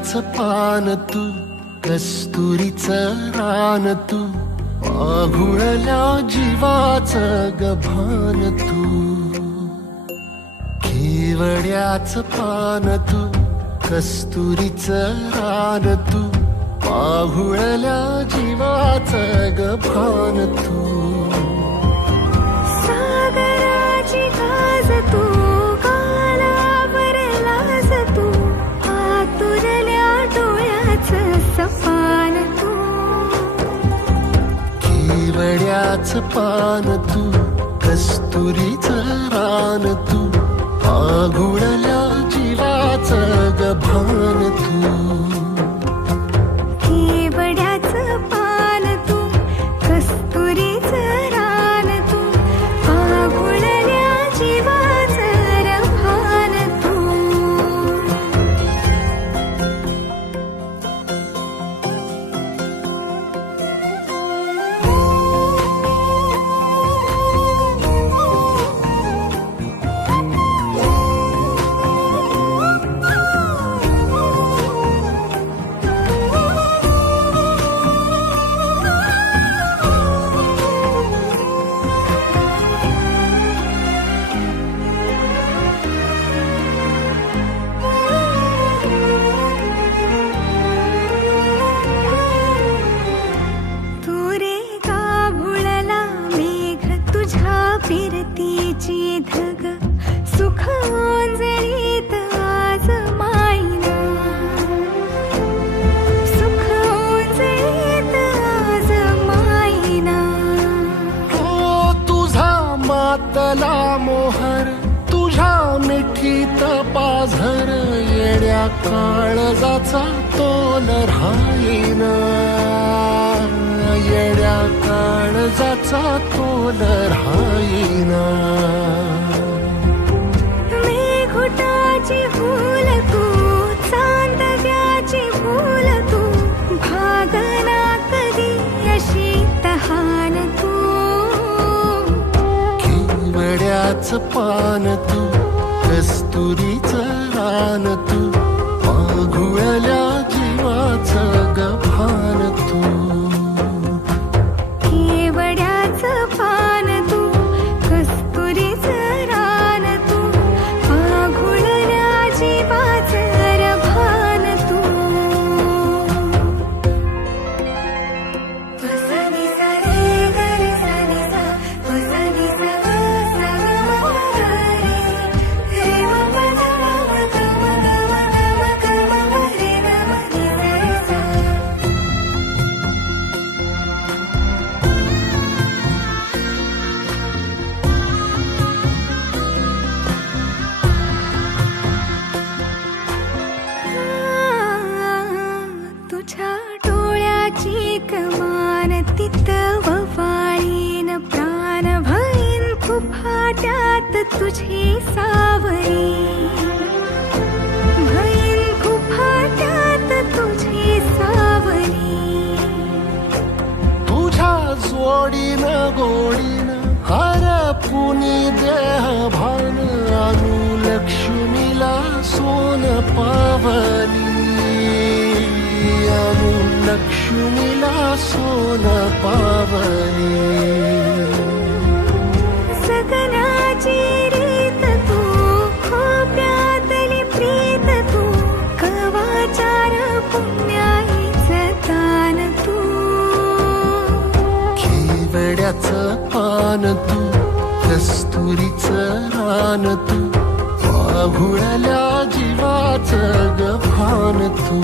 केवड्याचं पान तू, कस्तुरीचं रान तू, आघुळल्या जीवाचं गभान तू. केवड्याचं पान तू, कस्तुरीचं रान तू, आघुळल्या जीवाचं गभान तू. सागराची गाज तू, कालावरलाज तू, आतुरल्या डोळ्याचं सपान तू. केवड्याचं पान तू, कस्तुरीचं रान तू, आघुळल्या जीवाचं गभान तू. केवड्याचं पान तू, कस्तुरीचं रान तू, आघुळल्या जीवाचं रभान तू. फिरतीची धग सुख ओंजळीत आज मायना, सुख ओंजळीत आज मायना. ओ तुझा मातला मोहर, तुझ्या मिठीत पाझर, येड्या काळजाचा तोल राहीना, येड्या काळजाचा तोल राहीना. मेघुटाची फूल तू, चांदव्याची फूल तू, भागना कधी अशी तहान तू. केवड्याचं पान तू, कस्तुरीचं रान तू, आघुळल्या जीवाचं गभान तू. केवड्याचं पान तू, कस्तुरीचं रान तू, आघुळल्या जीवाचं रभान तू. सा नि सा रे ग रे सा नि सा, सा नि सा ग सा ग म ग रे, रे म प ध म ग म ग म ग म ग म रे ग म नि सा रे सा. तुझ्या डोळ्याची कमान तिथं ववाळीन, प्राण भईन फुफाट्यात तुझी सावरी, भईन फुफाट्यात तुझी सावरी. तुझ्या जोडीनं गोडीनं हरपुनी देह भान, अनुलक्ष्मीला सोन पावली, अनुलक्ष्मीला सोन पावली. सगनाची रीत तू, खोप्यातली प्रीत तू, कवाचार पुण्याईचं दान तू. केवड्याचं पान तू, कस्तुरीचं रान तू, आघुळल्या जीवाचं गभान तू.